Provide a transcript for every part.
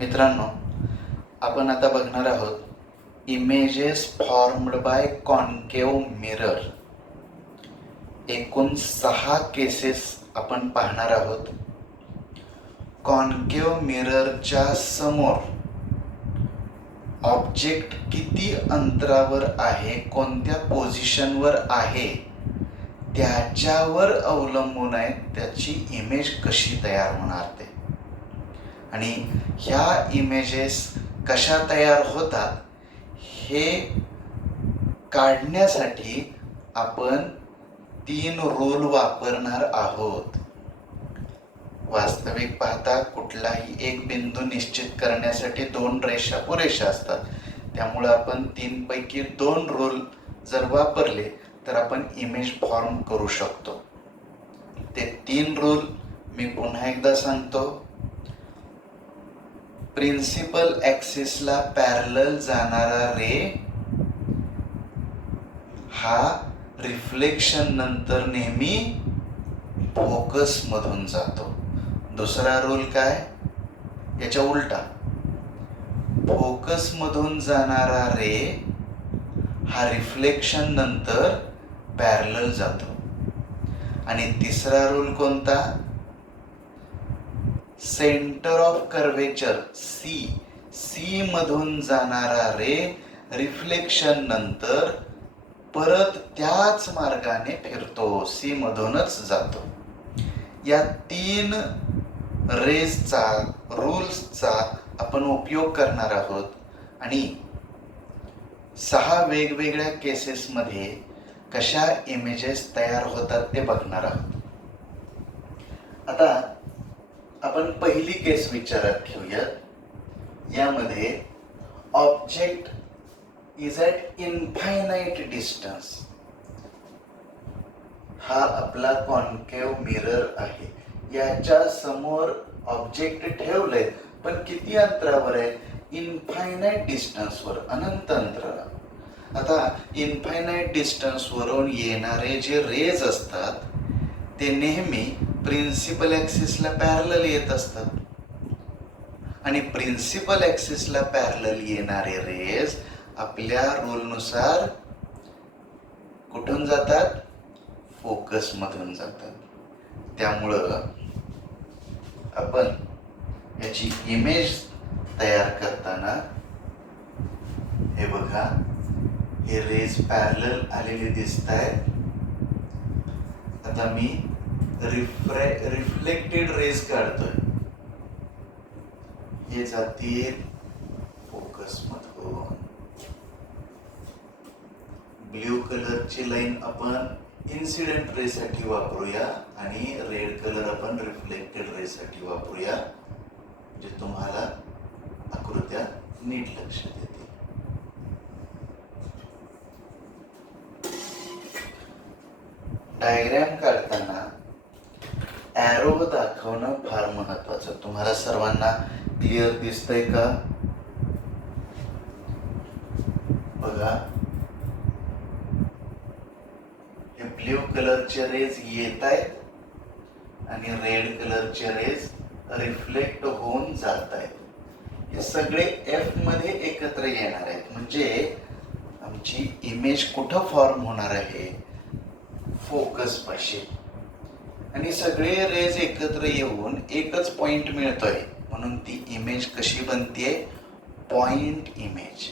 मित्रांनो, आपण आता बघणार आहोत images formed by concave mirror. एकूण 6 केसेस आपण पाहणार आहोत. कॉन्केव्ह मिररच्या समोर ऑब्जेक्ट किती अंतरावर आहे, कोणत्या पोझिशनवर आहे त्याच्यावर अवलंबून आहे त्याची इमेज कशी तयार होणार ते. आणि ह्या इमेजेस कशा तयार होतात हे काढण्यासाठी आपण 3 रूल वापरणार आहोत. वास्तविक पाहता कुठलाही एक बिंदू निश्चित करण्यासाठी 2 रेषा पुरेशा असतात. त्यामुळे आपण 3 पैकी 2 रूल जर वापरले तर आपण इमेज फॉर्म करू शकतो. ते 3 रूल मी पुन्हा एकदा सांगतो. प्रिन्सिपल ॲक्सिसला पॅरलल जाणारा रे हा रिफ्लेक्शन नंतर नेहमी फोकस मधून जातो. दुसरा रूल काय, याच्या उलटा, फोकस मधून जाणारा रे हा रिफ्लेक्शन नंतर पॅरलल जातो. आणि तिसरा रूल कोणता, सेंटर ऑफ कर्वेचर सी मधून जाणारा रे रिफ्लेक्शन नंतर परत त्याच मार्गाने फिरतो, सी मधूनच जातो. या 3 रेजचा रूल्सचा आपण उपयोग करणार आहोत आणि 6 वेगवेगळ्या केसेसमध्ये कशा इमेजेस तयार होतात ते बघणार आहोत. आता आपण पहिली केस विचारात घेऊयात. यामध्ये object is at infinite distance. हा आपला कॉन्केव्ह मिरर आहे. याच्या समोर ऑब्जेक्ट ठेवलंय, पण किती अंतरावर आहे, इनफायनाईट डिस्टन्सवर, अनंत अंतरावर. आता इनफायनाईट डिस्टन्सवरून येणारे जे रेज असतात ते नेहमी प्रिन्सिपल ॲक्सिसला पॅरलल येत असतात. आणि प्रिन्सिपल ॲक्सिसला पॅरलल येणारे रेज आपल्या रूलनुसार कुठून जातात, फोकस मधून जातात. त्यामुळं आपण याची इमेज तयार करताना हे बघा, हे रेज पॅरलल आलेले दिसत आहेत. आता मी रिफ्लेक्टेड रेज काढतोय, हे जातील फोकस मधून. ब्ल्यू कलरची लाईन आपण इन्सिडेंट रे साठी वापरूया आणि रेड कलर आपण रिफ्लेक्टेड रे साठी वापरूया, जे तुम्हाला आकृत्या नीट लक्षात येतील. डायग्राम काढताना ॲरो दाखवणं फार महत्वाचं. तुम्हाला सर्वांना क्लिअर दिसतंय का? बघा, हे ब्ल्यू कलरचे रेज येत आहेत आणि रेड कलरचे रेज रिफ्लेक्ट होऊन जात आहेत. हे सगळे एफ मध्ये एकत्र येणार आहेत. म्हणजे आमची इमेज कुठं फॉर्म होणार आहे, फोकस पाशी. आणि सगळे रेज एकत्र येऊन एकच पॉइंट मिळतोय, म्हणून ती इमेज कशी बनते, पॉइंट इमेज.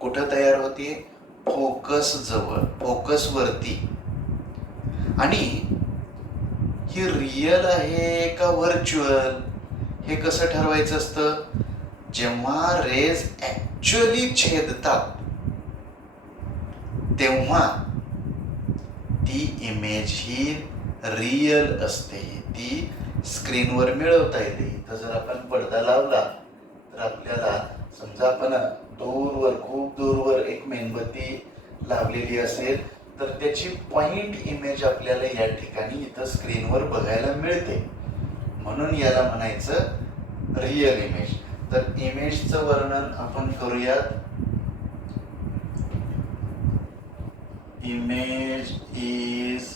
कुठं तयार होते, फोकस जवळ, फोकस वरती. आणि ही रियल आहे का व्हर्च्युअल हे कसं ठरवायचं असतं, जेव्हा रेज ऍक्च्युअली छेदतात तेव्हा ती इमेज ही रियल असते, ती स्क्रीनवर मिळवता येते. तर जर आपण पडदा लावला तर आपल्याला, समजा आपण दूरवर, खूप दूरवर एक मेणबत्ती लावलेली असेल तर त्याची पॉइंट इमेज आपल्याला या ठिकाणी इथं स्क्रीनवर बघायला मिळते, म्हणून याला म्हणायचं रियल इमेज. तर इमेजचं वर्णन आपण करूयात. Image is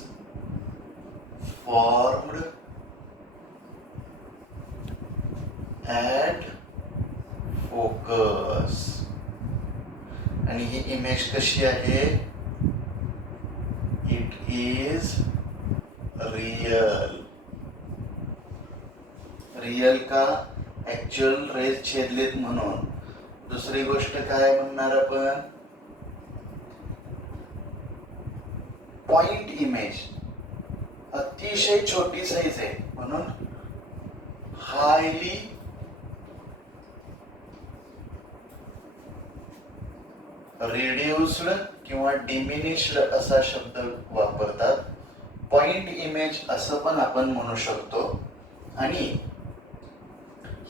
formed at focus. आणि ही इमेज कशी आहे? It is real. रियल का? ऍक्च्युअल रेज छेदलेत म्हणून. दुसरी गोष्ट काय म्हणणार आपण? पॉइंट इमेज अतिशय छोटी साईज आहे म्हणून हायली रिड्युस्ड किंवा डिमिनिश्ड असा शब्द वापरतात. पॉइंट इमेज असं पण आपण म्हणू शकतो. आणि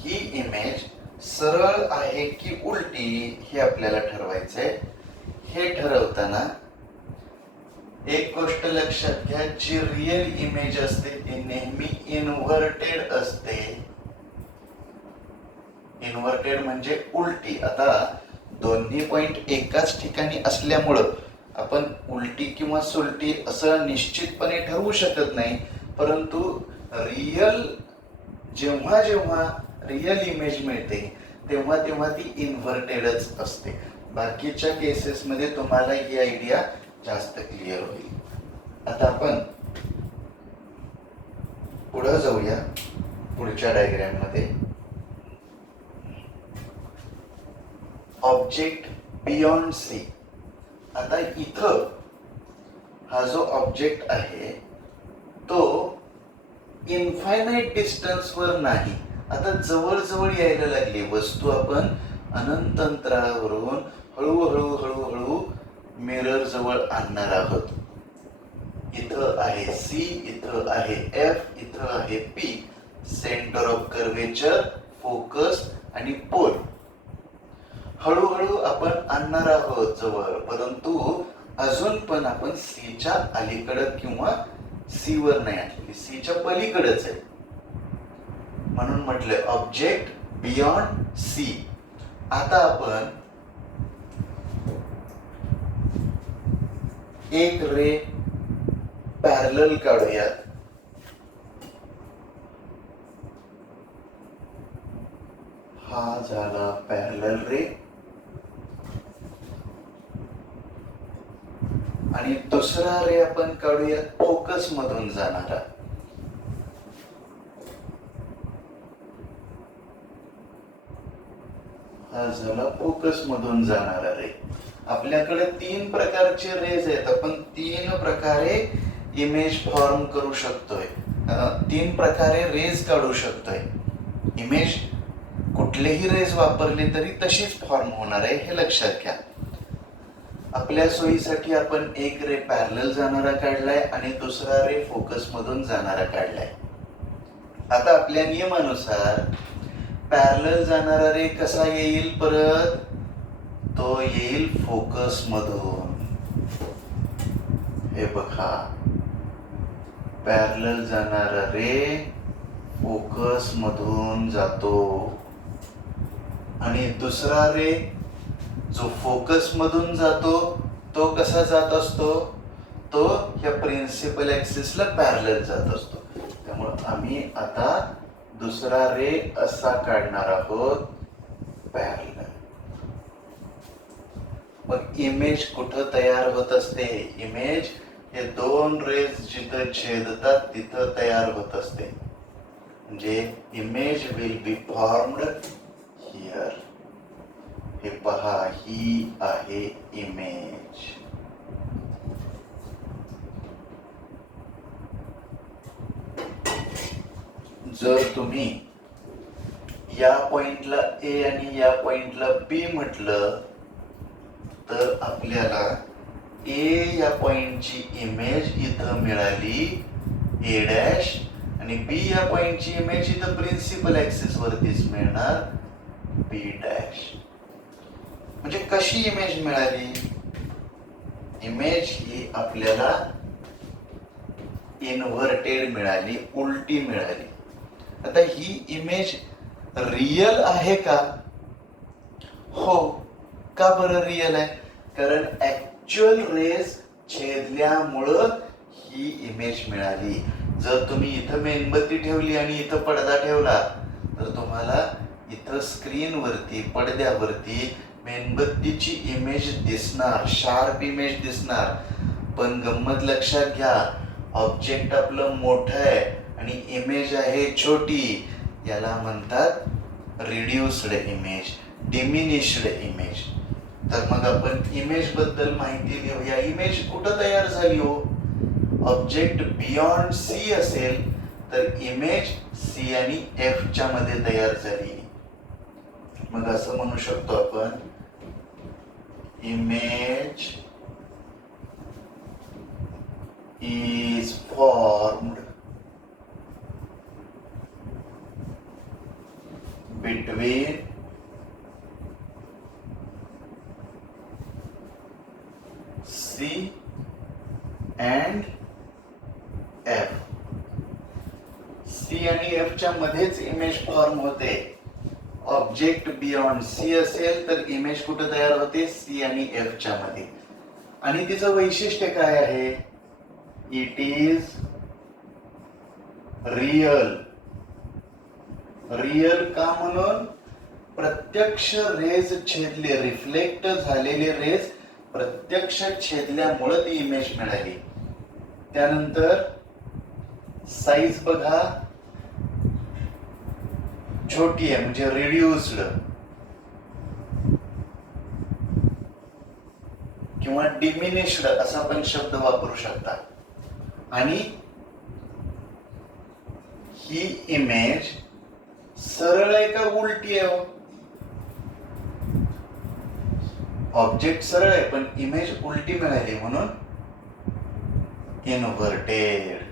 ही इमेज सरळ आहे की उलटी हे आपल्याला ठरवायचंय. हे ठरवताना एक गोष्ट लक्षात घ्या, जी रियल इमेज असते ती नेहमी इन्व्हर्टेड असते. इन्व्हर्टेड म्हणजे उलटी. आता दोन्ही पॉइंट एकाच ठिकाणी असल्यामुळं आपण उलटी किंवा सुलटी असं निश्चितपणे ठरवू शकत नाही. परंतु रियल जेव्हा जेव्हा रियल इमेज मिळते तेव्हा तेव्हा ती इन्व्हर्टेडच असते. बाकीच्या केसेसमध्ये तुम्हाला ही आयडिया जास्त क्लिअर होईल. आता आपण पुढे जाऊया पुढच्या डायग्राम मध्ये. Object beyond C. आता इथं हा जो ऑब्जेक्ट आहे तो इनफायनाइट डिस्टन्स वर नाही. आता जवळ जवळ यायला लागली वस्तू. आपण अनंत अंतरावरून हळूहळू हळूहळू मिरर जवळ आणणार आहोत. इथं आहे सी, इथं आहे एफ, इथं आहे P. Centre of curvature, focus आणि पोल. हळूहळू आपण आणणार आहोत जवळ. परंतु अजून पण आपण सीच्या अलीकडं किंवा सी वर नाही आणली, सीच्या पलीकडेच आहे. म्हणून म्हटलं ऑब्जेक्ट बियॉन्ड सी. आता आपण एक रे पॅरलल काढूयात. हा झाला पॅरलल रे. आणि दुसरा रे आपण काढूयात फोकस मधून जाणारा. हा झाला फोकस मधून जाणारा रे. आपल्याकडे 3 प्रकारचे रेज आहेत. आपण 3 प्रकारे इमेज फॉर्म करू शकतोय. 3 प्रकारे रेज काढू शकतोय. इमेज कुठलेही रेज वापरले तरी तशीच फॉर्म होणार आहे हे लक्षात घ्या. आपल्या सोयीसाठी आपण एक रे पॅरलल जाणारा काढलाय आणि दुसरा रे फोकस मधून जाणारा काढलाय. आता आपल्या नियमानुसार पॅरलल जाणारा रे कसा येईल? परत तो येईल फोकस मधून. हे बघा, पॅरलल जाणारा रे फोकस मधून जातो. आणि दुसरा रे जो फोकस मधून जातो तो कसा जात असतो? तो ह्या प्रिन्सिपल ऍक्सिसला पॅरलल जात असतो. त्यामुळे आम्ही आता दुसरा रे असा काढणार आहोत, पॅरलल. मग इमेज कुठं तयार होत असते? इमेज हे 2 रेज जिथं छेदतात तिथं तयार होत असते. म्हणजे image will be formed here. हे पहा, ही आहे इमेज. जर तुम्ही या पॉइंटला ए आणि या पॉइंटला बी म्हटलं तर आपल्याला ए या पॉइंटची इमेज इथं मिळाली ए डॅश, आणि बी या पॉइंटची इमेज इथं प्रिन्सिपल ऍक्सिस वरतीच मिळणार बी डॅश. म्हणजे कशी इमेज मिळाली? इमेज ही आपल्याला इन्व्हर्टेड मिळाली, उलटी मिळाली. आता ही इमेज रियल आहे का? हो. का बरं रियल आहे? कारण ऍक्च्युअल रेज छेदल्यामुळं ही इमेज मिळाली. जर तुम्ही इथं मेणबत्ती ठेवली आणि इथं पडदा ठेवला तर तुम्हाला इथं स्क्रीनवरती पडद्यावरती मेणबत्तीची इमेज दिसणार, शार्प इमेज दिसणार, पण गंमत लक्षात घ्या, ऑब्जेक्ट आपलं मोठं आहे आणि इमेज आहे छोटी. याला म्हणतात रिड्युस्ड इमेज, डिमिनिश्ड इमेज. तर मग आपण इमेज बद्दल माहिती घेऊया. इमेज कुठं तयार झाली हो? ऑब्जेक्ट बियॉन्ड सी असेल तर इमेज सी आणि एफ च्या मध्ये तयार झाली. मग असं म्हणू शकतो आपण, image is formed between C and F. C आणि F च्या मध्येच इमेज फॉर्म होते. ऑब्जेक्ट बियॉन्ड सी असेल तर इमेज कुठे तयार होते? सी आणि F च्या मध्ये. आणि तिचं वैशिष्ट्य काय आहे? It is real. रियल का म्हणून? प्रत्यक्ष रेज छेदले, रिफ्लेक्ट झालेले रेज प्रत्यक्ष छेदल्यामुळे ती इमेज मिळाली. त्यानंतर साईज बघा, छोटी आहे म्हणजे रिड्युस्ड किंवा डिमिनिश्ड असा पण शब्द वापरू शकता. आणि ही इमेज सरळ आहे का उलटी आहे? ऑब्जेक्ट सरळ आहे पण इमेज उलटी मिळाली म्हणून इन्व्हर्टेड.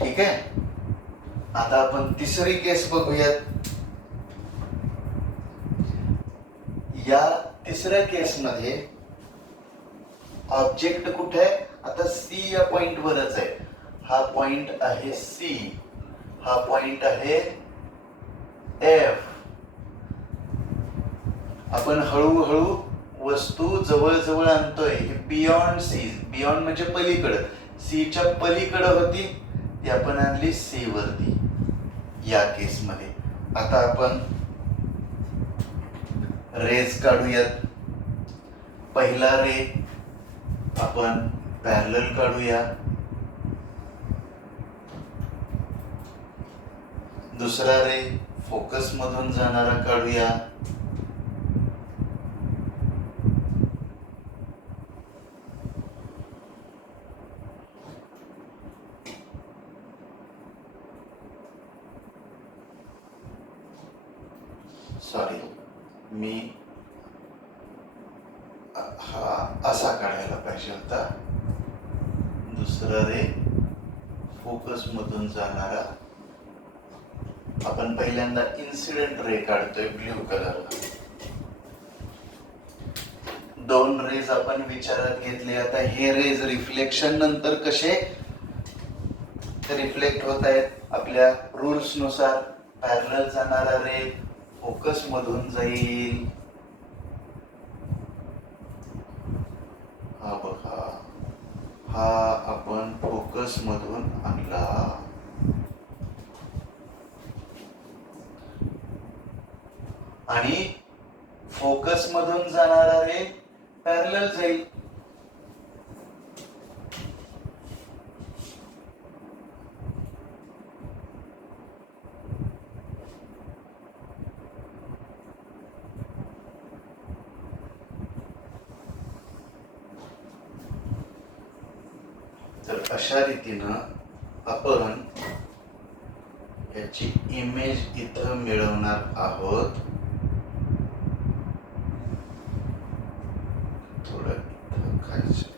ठीक आहे. आता आपण तिसरी केस बघूयात. या तिसऱ्या केस मध्ये ऑब्जेक्ट कुठे आहे? आता सी या पॉइंट वरच आहे. हा पॉइंट आहे सी, हा पॉइंट आहे एफ. आपण हळूहळू वस्तू जवळ जवळ आणतोय. बियॉन्ड सी, बियॉन्ड म्हणजे पलीकडं, सीच्या पलीकडं होती ती आपण आणली सी वरती या केस मध्ये. आता आपण रेज काढूयात. पहिला रे आपण पॅरलल काढूया, दुसरा रे फोकस मधून जाणारा काढूया, सॉरी मी हा असा काढायला पाहिजे होता. दुसरा रे फोकस मधून जाणारा. आपण पहिल्यांदा इन्सिडेंट रे काढतोय ब्ल्यू कलरला. दोन रेज आपण विचारात घेतले. आता हे रेज रिफ्लेक्शन नंतर कसे रिफ्लेक्ट होत आहेत? आपल्या रूल्स नुसार पॅरलल जाणारा रे फोकस मधून जाईल. हा बघा, हा आपण फोकस मधून आणला. आणि फोकस मधून जाणारा रे पॅरलल जाईल. तर अशा रीतीनं आपण याची इमेज इथं मिळवणार आहोत. थोडं इथं खायचं.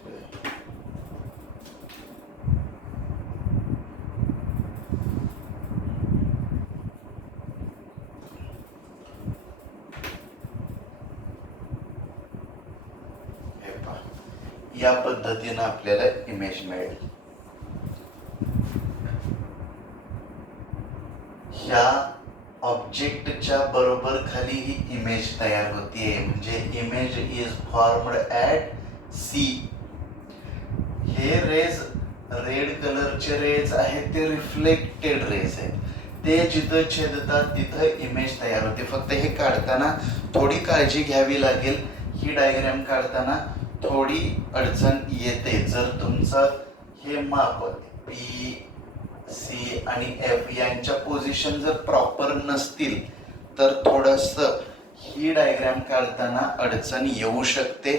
या पद्धतीनं आपल्याला इमेज मिळेल. ह्या ऑब्जेक्टच्या बरोबर खाली ही इमेज तयार होतीये. म्हणजे image is formed at C. हे रेज रेड कलरचे रेज आहेत ते रिफ्लेक्टेड रेज आहेत. ते जिथं छेदतात तिथं इमेज तयार होते. फक्त हे काढताना थोडी काळजी घ्यावी लागेल. ही डायग्राम काढताना थोडी अडचण येते. जर तुमचं हे माप पी सी आणि एफ यांच्या पोझिशन जर प्रॉपर नसतील तर थोडंसं ही डायग्राम काढताना अडचण येऊ शकते.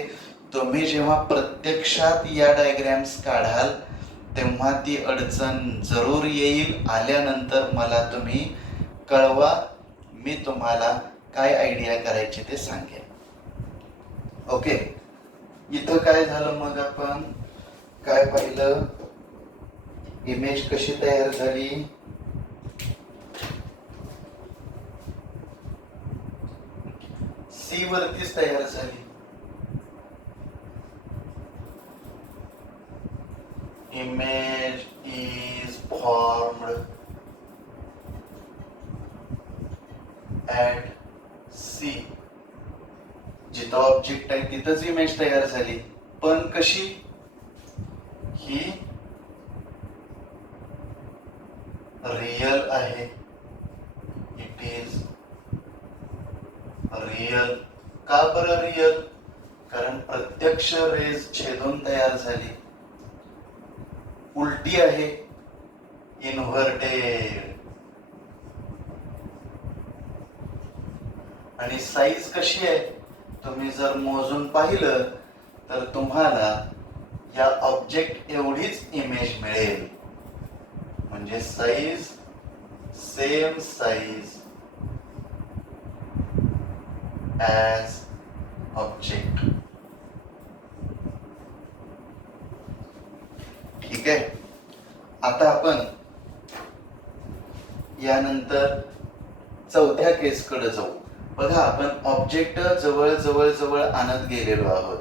तुम्ही जेव्हा प्रत्यक्षात या डायग्राम्स काढाल तेव्हा ती अडचण जरूर येईल. आल्यानंतर मला तुम्ही कळवा, मी तुम्हाला काय आयडिया करायची ते सांगेन. ओके, इथं काय झालं मग आपण काय पाहिलं, इमेज कशी तयार झाली. सी वरतीच तयार झाली. Image is formed at C. जिथं ऑब्जेक्ट आहे तिथंच इमेज तयार झाली. पण कशी, ही रियल आहे. It is real. का बरं रियल? कारण प्रत्यक्ष रेज छेदून तयार झाली. उलटी आहे, इन्व्हर्टेड. आणि साईज कशी आहे, तुम्ही जर मोजून पाहिलं तर तुम्हाला या ऑब्जेक्ट एवढीच इमेज मिळेल. म्हणजे size same size as object. ठीक आहे. आता आपण यानंतर चौथ्या केसकडे जाऊ. बघा, आपण ऑब्जेक्ट जवळ जवळ जवळ आणत गेलेलो आहोत.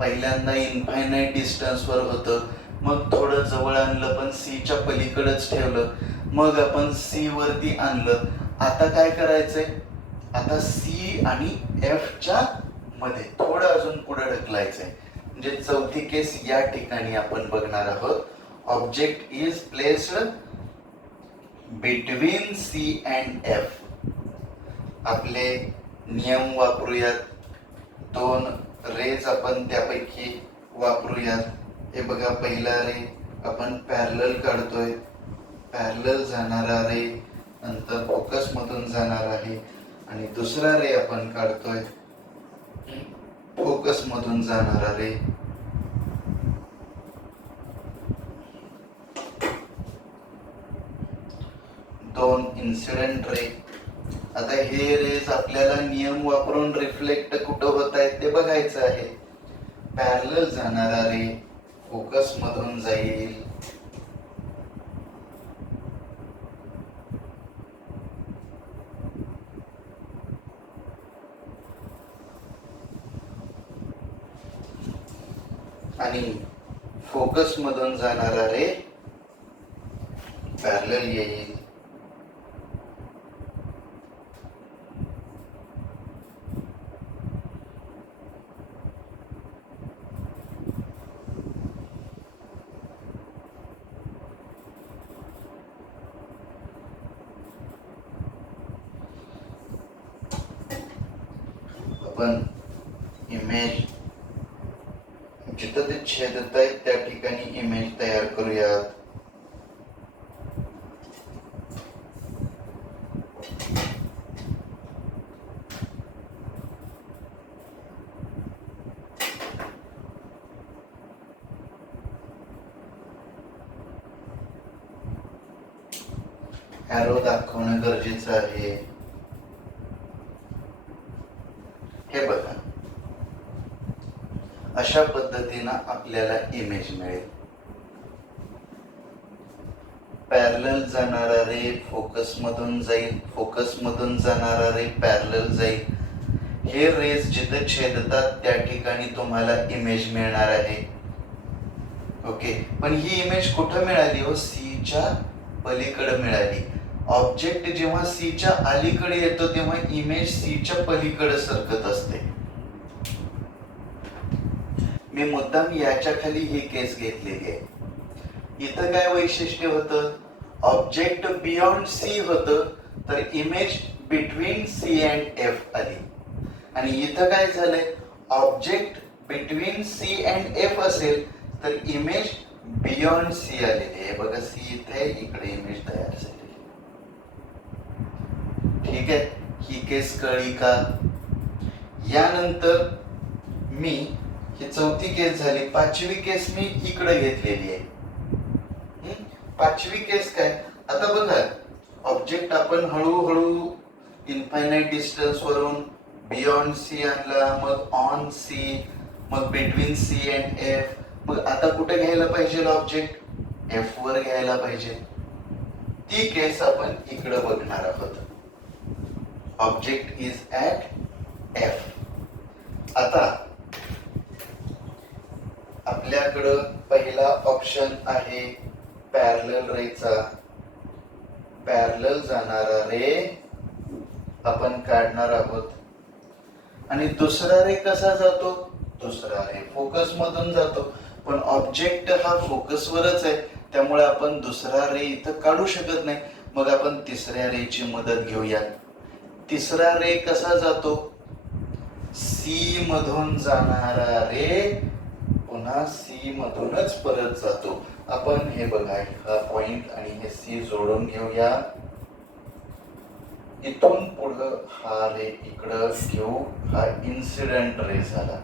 पहिल्यांदा इन्फायनाईट डिस्टन्सवर होतं, मग थोडं जवळ आणलं पण सीच्या पलीकडेच ठेवलं, मग आपण सी वरती आणलं. आता काय करायचंय, आता सी आणि एफच्या मध्ये थोडं अजून पुढे ढकलायचंय. म्हणजे चौथी केस या ठिकाणी आपण बघणार आहोत. Object is placed between C and F. आपले नियम वापरूयात. दोन रेज आपण त्यापैकी वापरूयात. हे बघा, पहिला रे आपण पॅरलल काढतोय. पॅरलल जाणारा रे नंतर फोकस मधून जाणार आहे. आणि दुसरा रे आपण काढतोय फोकस मधून जाणारा रे. दोन इन्सिडेंट रे. आता हे रेज आपल्याला नियम वापरून रिफ्लेक्ट कुठं होत आहेत ते बघायचं आहे. पॅरलल जाणारा रे फोकस मधून जाईल. आणि फोकस मधून जाणारा रे पॅरलल येईल. आपण इमेज जिथं ते छेदत आहेत त्या ठिकाणी इमेज तयार करूयात. ॲरो दाखवणं गरजेचं आहे. हे बघा, अशा पद्धतीनं आपल्याला इमेज मिळेल. पॅरलल जाणारा रे फोकस मधून जाईल, फोकस मधून जाणारा रे पॅरलल जाईल. हे रेज जिथे छेदतात त्या ठिकाणी तुम्हाला इमेज मिळणार आहे. ओके, पण ही इमेज कुठं मिळाली हो? सीच्या पलीकडे मिळाली. ऑब्जेक्ट जेव्हा सीच्या अलीकडे येतो तेव्हा इमेज सीच्या पलीकडे सरकत असते. मी मुद्दाम याच्या खाली ही केस घेतलेली आहे. इथं काय वैशिष्ट्य होतं, ऑब्जेक्ट बियॉन्ड सी होतं तर image between C and F आली. आणि इथं काय झालंय, object between C and F असेल तर इमेज बियॉन्ड सी आलेली आहे. बघा सी इथे, इकडे इमेज तयार झालेली. ठीक आहे, ही केस कळली का? यानंतर मी ही चौथी केस झाली. पाचवी केस मी इकडे घेतलेली आहे. पाचवी केस काय, आता बघा ऑब्जेक्ट आपण हळूहळू इन्फायनाइट डिस्टन्स वरून बियॉन्ड सी आणला, मग ऑन सी, मग बिटवीन सी अँड एफ. मग आता कुठे घ्यायला पाहिजे ऑब्जेक्ट, एफ वर घ्यायला पाहिजे. ती केस आपण इकडे बघणार आहोत. Object is at F. आता आपल्याकडं पहिला ऑप्शन आहे पॅरलल रेचा. पॅरलल जाणारा रे आपण काढणार आहोत. आणि दुसरा रे कसा जातो, दुसरा रे फोकस मधून जातो. पण ऑब्जेक्ट हा फोकसवरच आहे, त्यामुळे आपण दुसरा रे इथं काढू शकत नाही. मग आपण तिसऱ्या रेची मदत घेऊया. तिसरा रे कसा जातो, सी मधून जाणारा रे पुन्हा सी मधूनच परत जातो. आपण हे बघा, हा पॉइंट आणि हे सी जोडून घेऊया. इथून पुढं हा रे इकडं घेऊ, हा इन्सिडेंट रे झाला.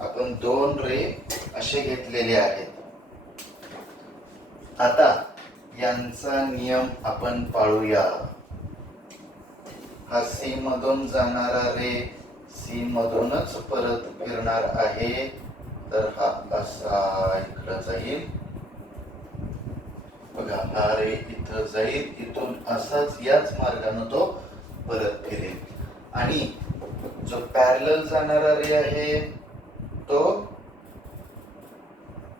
आपण दोन रे असे घेतलेले आहेत. आता यांचा नियम आपण पाळूया. हा सी मधून जाणारा रे सी मधूनच परत फिरणार आहे, तर हा असा इकडं जाईल. बघा हा रे इथं जाईल, इथून असाच याच मार्गाने तो परत फिरेल. आणि जो पॅरलल जाणारा रे आहे तो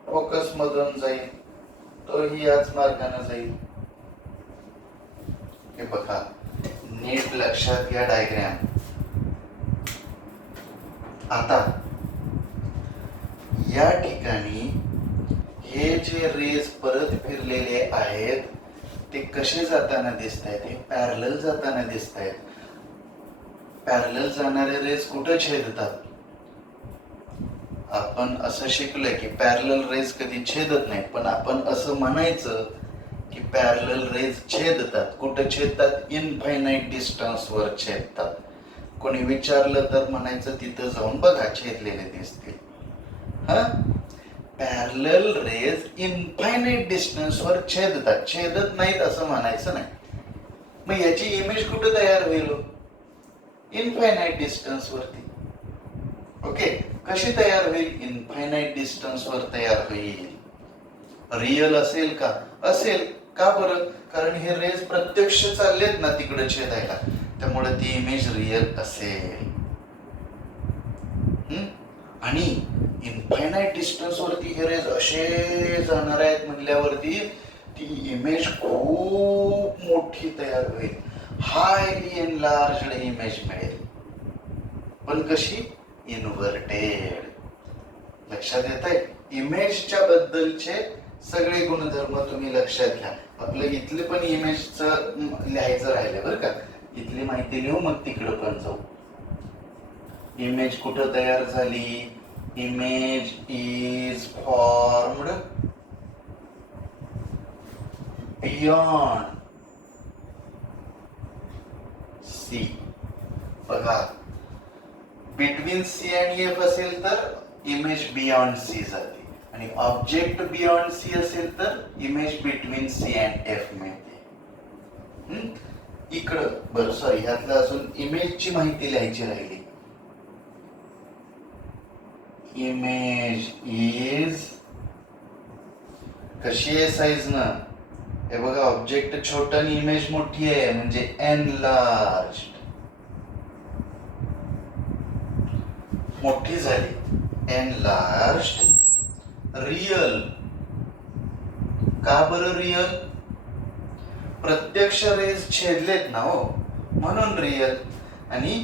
फोकस मधून जाईल, तोही याच मार्गाने जाईल. हे बघा, नीट लक्षात घ्या डायग्राम. आता या ठिकाणी हे जे रेज परत फिरलेले आहेत ते कसे जाताना दिसत आहेत, हे पॅरलल जाताना दिसत आहेत. पॅरलल जाणारे रेज कुठे छेदतात, आपण असं शिकलोय की पॅरलल रेज कधी छेदत नाही, पण आपण असं म्हणायचं की पॅरलल रेज छेदतात. कुठे छेदतात, इनफायनाइट डिस्टन्स वर छेदतात. कोणी विचारलं तर म्हणायचं तिथं जाऊन बघा, छेदलेले दिसतील. हा, पॅरलल रेज इनफायनाइट डिस्टन्स वर छेदतात, छेदत नाहीत असं म्हणायचं नाही. मग याची इमेज कुठे तयार होईल, इनफायनाइट डिस्टन्स वरती. ओके, कशी तयार होईल, इनफायनाइट डिस्टन्स वर तयार होईल. रियल असेल का, असेल. का बरं, कारण हे रेज प्रत्यक्ष चाललेत ना तिकडे छेदायला, त्यामुळे ती इमेज रियल असेल. आणि इनफायनाइट डिस्टन्स वरती हे रेज असे जाणार आहेत म्हणल्यावरती ती इमेज खूप मोठी तयार होईल, हायली एनलार्ज्ड इमेज मिळेल. पण कशी, इन्व्हर्टेड. लक्षात येत आहे, इमेजच्या बद्दलचे सगळे गुणधर्म तुम्ही लक्षात घ्या. आपलं इथले पण इमेजचं लिहायचं राहिलं बरं का, इथली माहिती लिहू मग तिकडं पण जाऊ. इमेज कुठं तयार झाली, image is formed beyond C. बघा, बिटवीन सी अँड एफ असेल तर इमेज बियॉन्ड सी जाते, आणि ऑब्जेक्ट बियॉन्ड सी असेल तर image between C and F मिळते. इकडं बरं, सॉरी, ह्यातलं अजून इमेजची माहिती लिहायची राहिली. इमेज इज कशी आहे साईज ना, हे बघा, ऑब्जेक्ट छोटा आणि इमेज मोठी आहे म्हणजे एनलार्ज, मोठी झाली. एनलार्ज. रियल. का बरं रियल, प्रत्यक्ष रेज छेदलेत ना हो, म्हणून रियल. आणि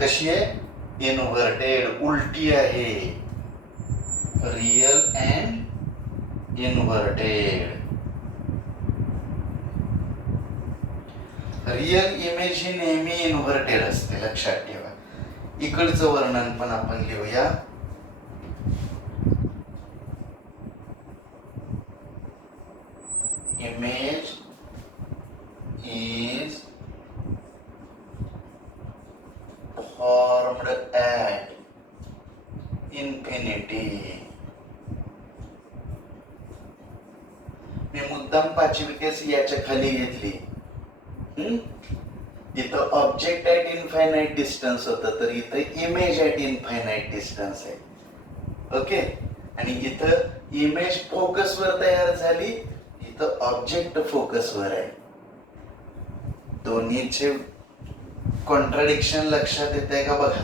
कशी आहे, इन्व्हर्टेड, उलटी आहे. Real and inverted. Real image ही नेहमी इन्व्हर्टेड असते, लक्षात ठेवा. इकडचं वर्णन पण आपण लिहूया. Image is formed at infinity. मी मुद्दाम 5वी केस याच्या खाली घेतली. इथं ऑब्जेक्ट ऍट इनफायनाइट डिस्टन्स होतं, तर इथं इमेज ऍट इनफायनाइट डिस्टन्स आहे. ओके. आणि इथं इमेज फोकसवर तयार झाली, इथं ऑब्जेक्ट फोकसवर आहे. दोन्हीचे कॉन्ट्राडिक्शन लक्षात येत आहे का बघा.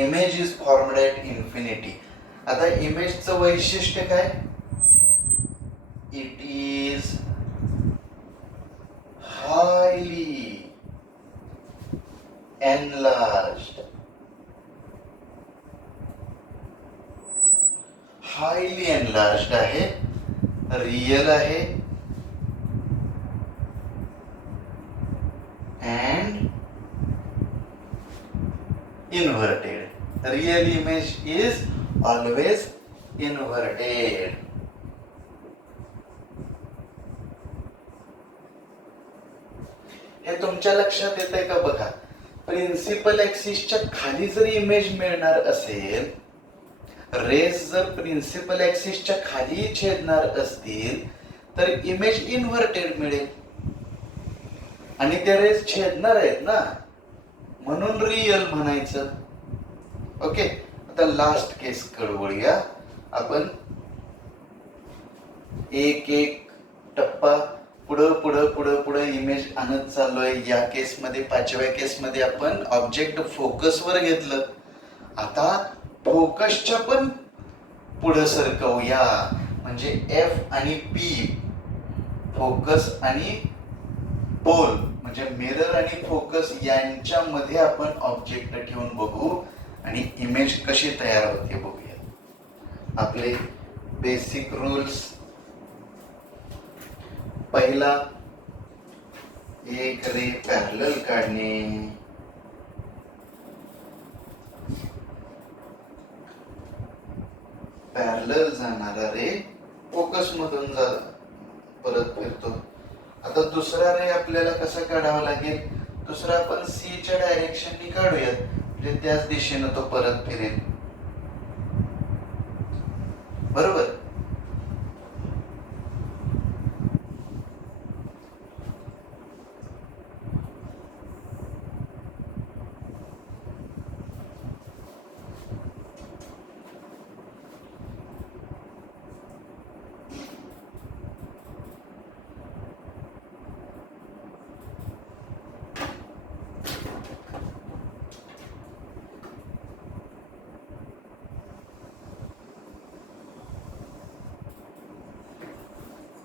Image is formed at infinity. आता इमेजचं वैशिष्ट्य काय? It is highly enlarged. Highly enlarged आहे, रियल आहे and inverted. Real image is always inverted. हे तुमच्या लक्षात येत आहे का बघा. प्रिन्सिपल ऍक्सिसच्या खाली जर इमेज मिळणार असेल, रेस जर प्रिन्सिपल ऍक्सिसच्या खाली छेदणार असतील, तर इमेज इन्व्हर्टेड मिळेल. आणि त्या रेस छेदणार आहेत ना, म्हणून रियल म्हणायचं. ओके. आता लास्ट केस कडे वळूया आपण. एक एक टप्पा पुढं पुढं पुढं पुढं इमेज आणत चाललोय. या केसमध्ये 5व्या केसमध्ये आपण ऑब्जेक्ट फोकसवर घेतलं. आता फोकसच्या पण पुढं सरकवूया. म्हणजे एफ आणि पी, फोकस आणि पोल, म्हणजे मिरर आणि फोकस यांच्यामध्ये आपण ऑब्जेक्ट ठेवून बघू आणि इमेज कशी तयार होते बघूया. आपले बेसिक रूल्स. पहिला, एक रे पॅरलल काढणे. पॅरलल जाणारा रे फोकस मधून परत फिरतो. आता दुसरा रे आपल्याला कसा काढावा लागेल? दुसरा आपण सी च्या डायरेक्शननी काढूयात, म्हणजे त्याच दिशेनं तो परत फिरेल. बरोबर.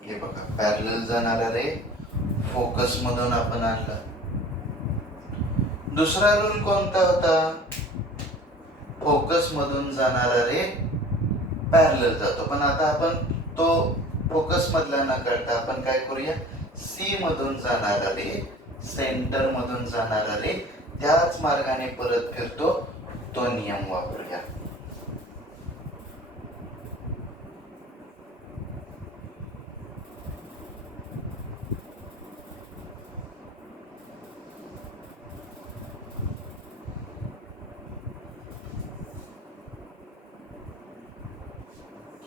हे बघा, पॅरलल जाणारा रे फोकस मधून आपण आणला. दुसरा रूल कोणता होता? फोकस मधून जाणारा रे पॅरलल जातो. पण आता आपण तो फोकस मधला न काढता आपण काय करूया, सी मधून जाणारा रे, सेंटर मधून जाणारा रे त्याच मार्गाने परत फिरतो, तो नियम वापरूया.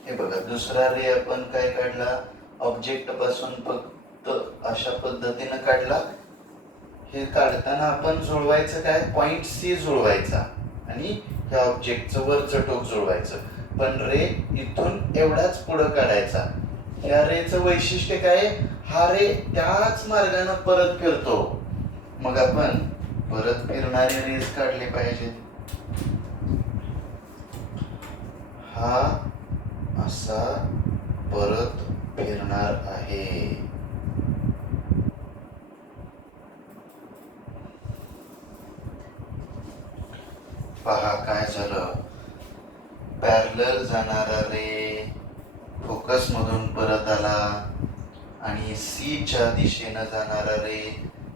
हे बघा, दुसरा रे आपण काय काढला, ऑब्जेक्ट पासून फक्त अशा पद्धतीने काढला. हे काढताना आपण जुळवायचं काय, पॉइंट सी जुळवायचा आणि ह्या ऑब्जेक्टचं वरचं टोक जुळवायचं. पण रे इथून एवढाच पुढं काढायचा. ह्या रेचं वैशिष्ट्य काय, हा रे त्याच मार्गाने परत फिरतो. मग आपण परत फिरणारे रेस काढले पाहिजेत. हा असा परत फिरणार आहे. पहा काय झालं, पॅरलल जाणारा रे फोकस मधून परत आला आणि सी च्या दिशेनं जाणारा रे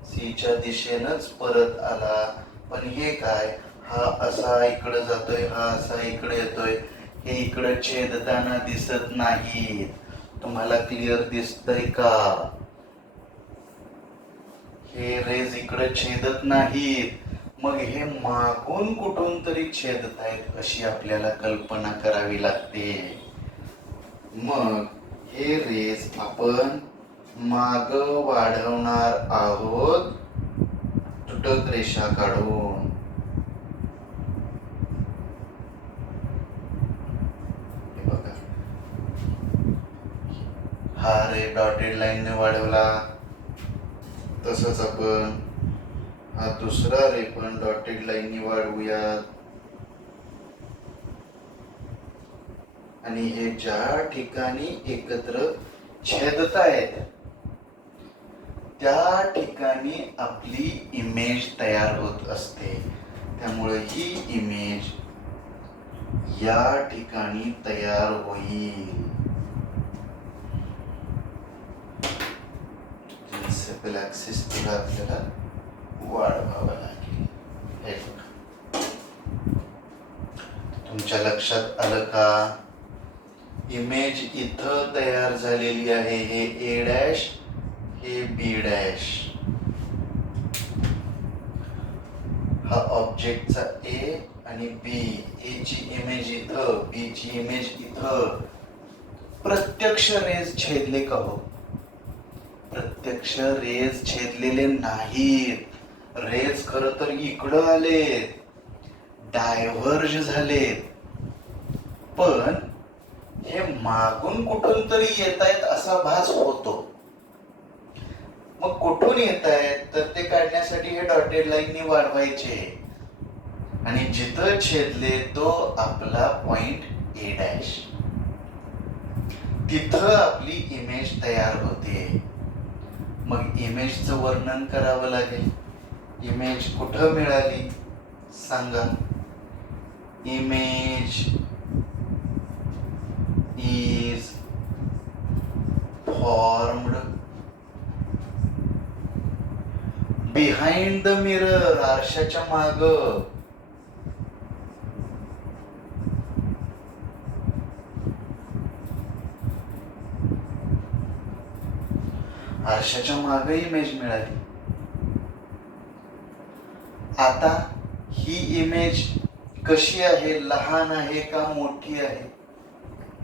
सी च्या दिशेनंच परत आला. पण हे काय, हा असा इकडे जातोय, हा असा इकडे येतोय, हे इकडे छेदताना दिसत नाही. तुम्हाला क्लिअर दिसतंय का? हे रेज इकडे छेदत नाहीत. मग हे मागून कुठून तरी छेदतायत अशी आपल्याला कल्पना करावी लागते. मग हे रेज आपण माग वाढवणार आहोत तुटक रेषा काढून. हे बघा, हा रे डॉटेड लाईनने वाढवला. तसंच आपण हा दुसरा रे पण डॉटेड लाईनने वाढवूयात. आणि हे ज्या ठिकाणी एकत्र छेदतायत त्या ठिकाणी आपली इमेज तयार होत असते. त्यामुळे ही इमेज या ठिकाणी तयार होईल. प्रिन्सिपल ऍक्सिस तुला आपल्याला वाढवावा लागेल. हे बघा, तुमच्या लक्षात आलं का? इमेज इथं तयार झालेली आहे. हे ए डॅश, हे बी डॅश. हा ऑब्जेक्टचा ए आणि बी. ए ची इमेज इथं, बी ची इमेज इथं. प्रत्यक्ष रेज छेदले का हो? प्रत्यक्ष रेज छेदलेले नाहीत. रेज खर तर इकडं आले, डायव्हर्ज झालेत. पण हे मागून कुठून तरी येत आहेत असा भास होतो. मग कुठून येत आहेत तर ते काढण्यासाठी हे डॉटेड लाईनने वाढवायचे. आणि जिथं छेदले तो आपला पॉइंट ए डॅश, तिथं आपली इमेज तयार होते. मग इमेजचं वर्णन करावं लागेल. इमेज कुठं मिळाली सांगा? Image is formed behind the mirror, आरशाच्या माग. आरशाच्या माग इमेज मिळाली. आता ही इमेज कशी आहे? लहान आहे का मोठी आहे?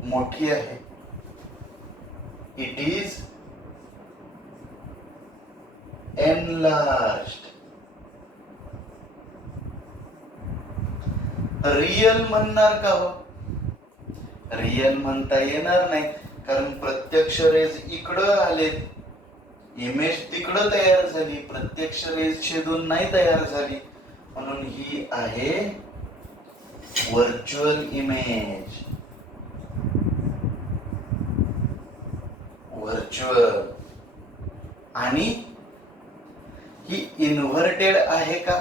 मोठी आहे. It is enlarged. रियल म्हणणार का हो? रियल म्हणता येणार नाही, कारण प्रत्यक्ष रेज इकडं आले, इमेज तिकडं तयार झाली, प्रत्यक्ष रेज छेदून नाही तयार झाली. म्हणून ही आहे व्हर्च्युअल इमेज. व्हर्च्युअल. आणि ही इन्व्हर्टेड आहे का?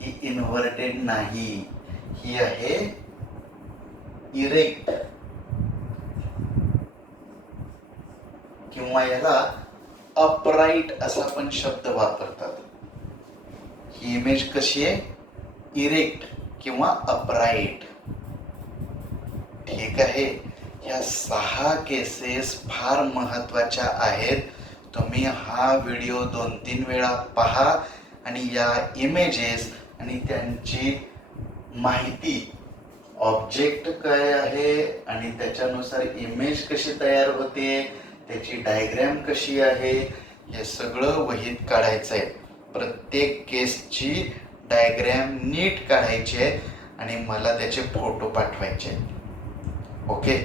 ही इन्व्हर्टेड नाही. ही आहे इरेक्ट, किंवा याला अपराईट असा पण शब्द वापरतात. ही इमेज कशी आहे? इरेक्ट किंवा अपराईट. ठीक आहे. या 6 केसेस फार महत्वाच्या आहेत. तुम्ही हा व्हिडिओ 2-3 वेळा पहा आणि या इमेजेस आणि त्यांची माहिती, ऑब्जेक्ट काय आहे आणि त्याच्यानुसार इमेज कशी तयार होते, त्याची डायग्रॅम कशी आहे, हे सगळं वहीत काढायचं आहे. प्रत्येक केसची डायग्रॅम नीट काढायची आहे आणि मला त्याचे फोटो पाठवायचे. ओके.